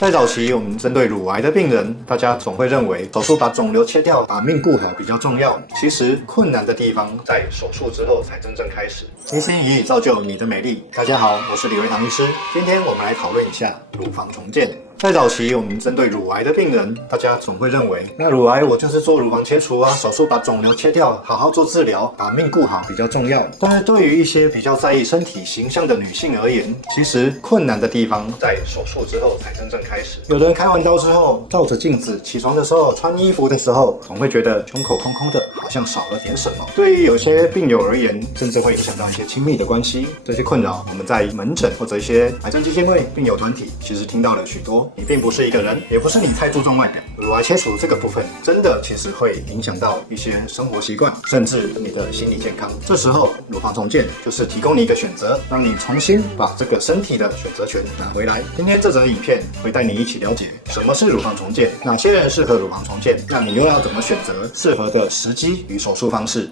在早期，我们针对乳癌的病人，大家总会认为手术把肿瘤切掉，把命顾好比较重要。其实困难的地方在手术之后才真正开始。清新一造就你的美丽。大家好，我是李维堂医师。今天我们来讨论一下乳房重建。在早期，我们针对乳癌的病人，大家总会认为，那乳癌我就是做乳房切除啊，手术把肿瘤切掉，好好做治疗，把命顾好比较重要。但是对于一些比较在意身体形象的女性而言，其实困难的地方在手术之后才真正开始。有的人开完刀之后，照着镜子，起床的时候，穿衣服的时候，总会觉得胸口空空的，好像少了点什么。对于有些病友而言，甚至会影响到一些亲密的关系。这些困扰，我们在门诊或者一些癌症基金会病友团体，其实听到了许多。你并不是一个人，也不是你太注重外表。乳癌切除这个部分，真的其实会影响到一些生活习惯，甚至你的心理健康。这时候，乳房重建就是提供你一个选择，让你重新把这个身体的选择权拿回来。今天这则影片会带你一起了解什么是乳房重建，哪些人适合乳房重建，那你又要怎么选择适合的时机与手术方式。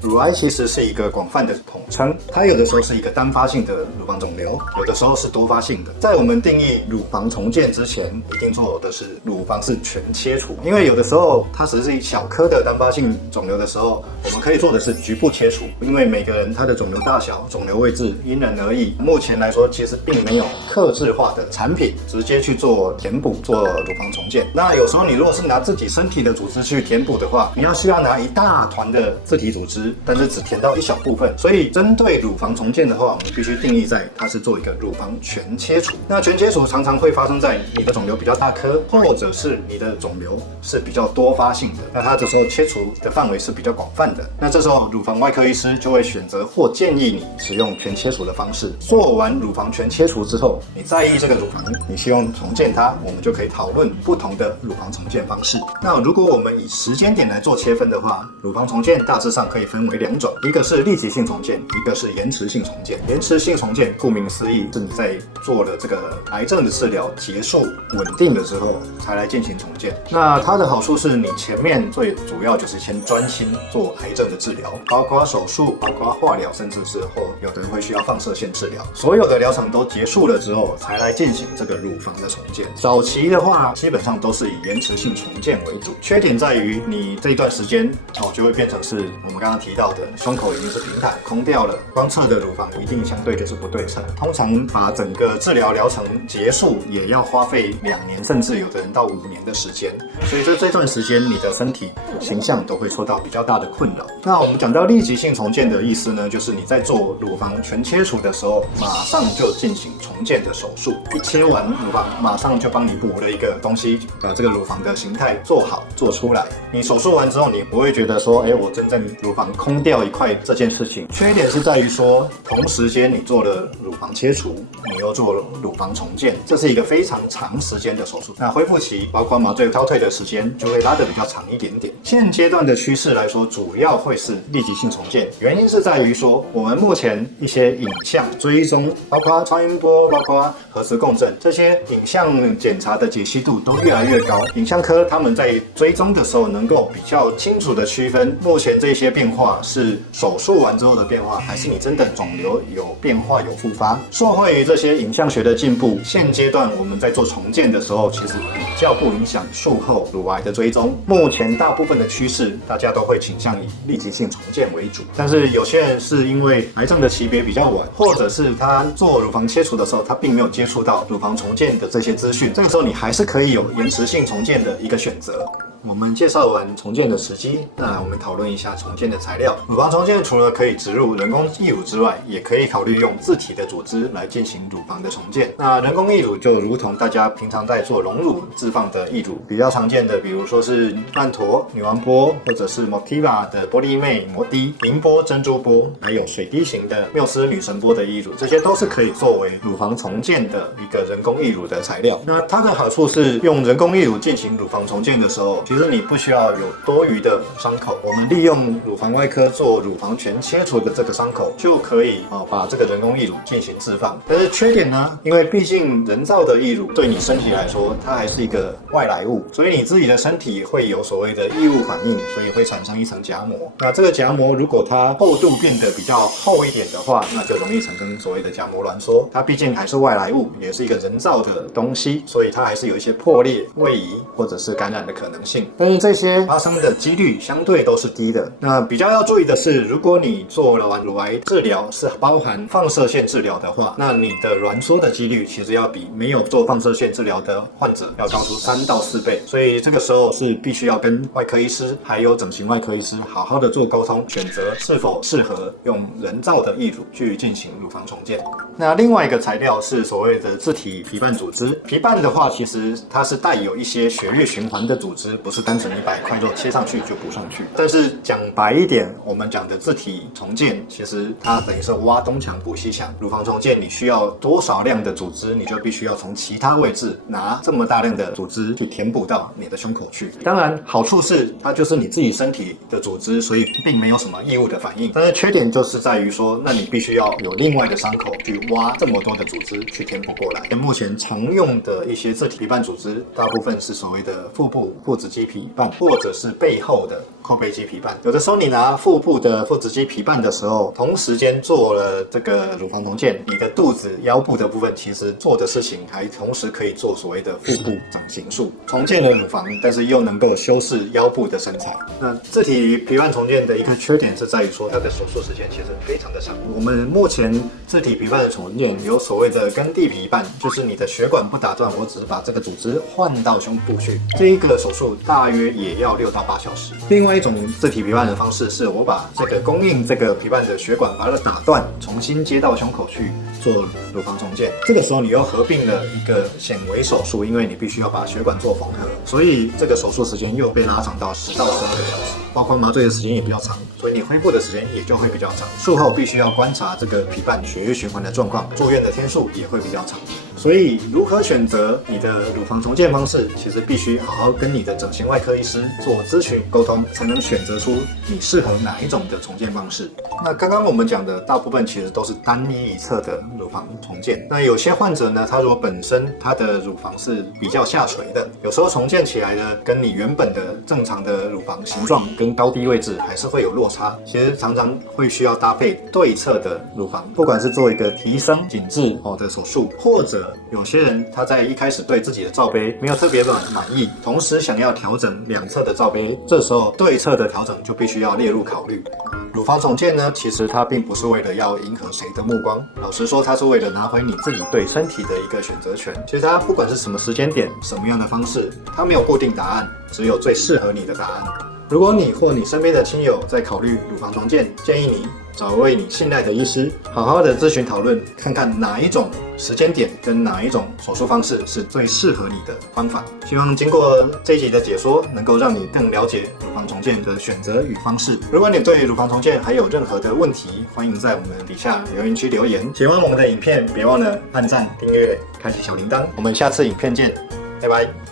乳癌其实是一个广泛的统称，它有的时候是一个单发性的乳房肿瘤，有的时候是多发性的。在我们定义乳房重建之前，一定做的是乳房是全切除，因为有的时候它只是一小颗的单发性肿瘤的时候，我们可以做的是局部切除，因为每个人他的肿瘤大小、肿瘤位置因人而异。目前来说，其实并没有客制化的产品直接去做填补、做乳房重建。那有时候你如果是拿自己身体的组织去填补的话，你需要拿一大团的自体组织。但是只填到一小部分，所以针对乳房重建的话，我们必须定义在它是做一个乳房全切除。那全切除常常会发生在你的肿瘤比较大颗，或者是你的肿瘤是比较多发性的，那它这时候切除的范围是比较广泛的。那这时候乳房外科医师就会选择或建议你使用全切除的方式。做完乳房全切除之后，你在意这个乳房，你希望重建它，我们就可以讨论不同的乳房重建方式。那如果我们以时间点来做切分的话，乳房重建大致上可以分为两种，一个是立即性重建，一个是延迟性重建。延迟性重建顾名思义，是你在做了这个癌症的治疗结束稳定了之后才来进行重建。那它的好处是你前面最主要就是先专心做癌症的治疗，包括手术，包括化疗，甚至是后有的人会需要放射线治疗，所有的疗程都结束了之后才来进行这个乳房的重建。早期的话基本上都是以延迟性重建为主，缺点在于你这一段时间就会变成是我们刚刚提到的胸口已经是平坦空掉了，双侧的乳房一定相对就是不对称。通常把整个治疗疗程结束也要花费2年，甚至有的人到5年的时间，所以这段时间你的身体形象都会受到比较大的困扰。那我们讲到立即性重建的意思呢，就是你在做乳房全切除的时候，马上就进行重建的手术，一切完乳房马上就帮你补了一个东西，把这个乳房的形态做好做出来。你手术完之后，你不会觉得说，我真正乳房空掉一块这件事情。缺点是在于说，同时间你做了乳房切除，你又做了乳房重建，这是一个非常长时间的手术。那恢复期包括麻醉消退的时间就会拉得比较长一点点。现阶段的趋势来说，主要会是立即性重建，原因是在于说，我们目前一些影像追踪，包括超音波，包括核磁共振，这些影像检查的解析度都越来越高。影像科他们在追踪的时候，能够比较清楚的区分目前这些变化是手术完之后的变化，还是你真的肿瘤有变化有复发。受惠于这些影像学的进步，现阶段我们在做重建的时候，其实比较不影响术后乳癌的追踪。目前大部分的趋势，大家都会倾向以立即性重建为主，但是有些人是因为癌症的级别比较晚，或者是他做乳房切除的时候，他并没有接触到乳房重建的这些资讯，这个时候你还是可以有延迟性重建的一个选择。我们介绍完重建的时机，那我们讨论一下重建的材料。乳房重建除了可以植入人工义乳之外，也可以考虑用自体的组织来进行乳房的重建。那人工义乳就如同大家平常在做隆乳置放的义乳，比较常见的，比如说是曼陀、女王波，或者是 Motiva 的玻璃妹、摩滴、银波、珍珠波，还有水滴型的缪斯女神波的义乳，这些都是可以作为乳房重建的一个人工义乳的材料。那它的好处是用人工义乳进行乳房重建的时候，其实你不需要有多余的伤口，我们利用乳房外科做乳房全切除的这个伤口，就可以把这个人工义乳进行置放。但是缺点呢，因为毕竟人造的义乳对你身体来说，它还是一个外来物，所以你自己的身体会有所谓的异物反应，所以会产生一层夹膜。那这个夹膜如果它厚度变得比较厚一点的话，那就容易产生所谓的夹膜挛缩。它毕竟还是外来物，也是一个人造的东西，所以它还是有一些破裂、位移或者是感染的可能性。但是这些发生的几率相对都是低的。那比较要注意的是，如果你做了乳癌治疗是包含放射线治疗的话，那你的挛缩的几率其实要比没有做放射线治疗的患者要高出3到4倍。所以这个时候是必须要跟外科医师还有整形外科医师好好的做沟通，选择是否适合用人造的义乳去进行乳房重建。那另外一个材料是所谓的自体皮瓣组织。皮瓣的话，其实它是带有一些血液循环的组织，不是单纯你把一块肉切上去就补上去。但是讲白一点，我们讲的自体重建，其实它等于是挖东墙补西墙。乳房重建你需要多少量的组织，你就必须要从其他位置拿这么大量的组织去填补到你的胸口去。当然好处是它就是你自己身体的组织，所以并没有什么异物的反应。但是缺点就是在于说，那你必须要有另外的伤口去挖这么多的组织去填补过来。目前常用的一些自体皮瓣组织，大部分是所谓的腹部腹直肌皮瓣，或者是背后的后背肌皮瓣。有的时候你拿腹部的腹直肌皮瓣的时候，同时间做了这个乳房重建，你的肚子腰部的部分其实做的事情还同时可以做所谓的腹部整形术，重建了乳房，但是又能够修饰腰部的身材。那自体皮瓣重建的一个缺点是在于说，它的手术时间其实非常的长。我们目前自体皮瓣的重建有所谓的根蒂皮瓣，就是你的血管不打断，我只是把这个组织换到胸部去，这一个手术大约也要6到8小时。另外一种自体皮瓣的方式是我把这个供应这个皮瓣的血管把它打断，重新接到胸口去做乳房重建。这个时候你又合并了一个显微手术，因为你必须要把血管做缝合，所以这个手术时间又被拉长到10到12个小时，包括麻醉的时间也比较长，所以你恢复的时间也就会比较长。术后必须要观察这个皮瓣血液循环的状况，住院的天数也会比较长。所以如何选择你的乳房重建方式，其实必须好好跟你的整形外科医师做咨询沟通，才能选择出你适合哪一种的重建方式。那刚刚我们讲的大部分其实都是单一一侧的乳房重建。那有些患者呢，他如果本身他的乳房是比较下垂的，有时候重建起来呢，跟你原本的正常的乳房形状跟高低位置还是会有落差。其实常常会需要搭配对侧的乳房，不管是做一个提升紧致的手术，或者有些人他在一开始对自己的罩杯没有特别满意，同时想要调整两侧的罩杯，这时候对侧的调整就必须要列入考虑。乳房重建呢，其实它并不是为了要迎合谁的目光，老实说，它是为了拿回你自己对身体的一个选择权。其实它不管是什么时间点、什么样的方式，它没有固定答案，只有最适合你的答案。如果你或你身边的亲友在考虑乳房重建，建议你找位你信赖的医师，好好的咨询讨论，看看哪一种时间点跟哪一种手术方式是最适合你的方法。希望经过这一集的解说，能够让你更了解乳房重建的选择与方式。如果你对乳房重建还有任何的问题，欢迎在我们底下留言区留言。喜欢我们的影片，别忘了按赞、订阅、开启小铃铛。我们下次影片见，拜拜。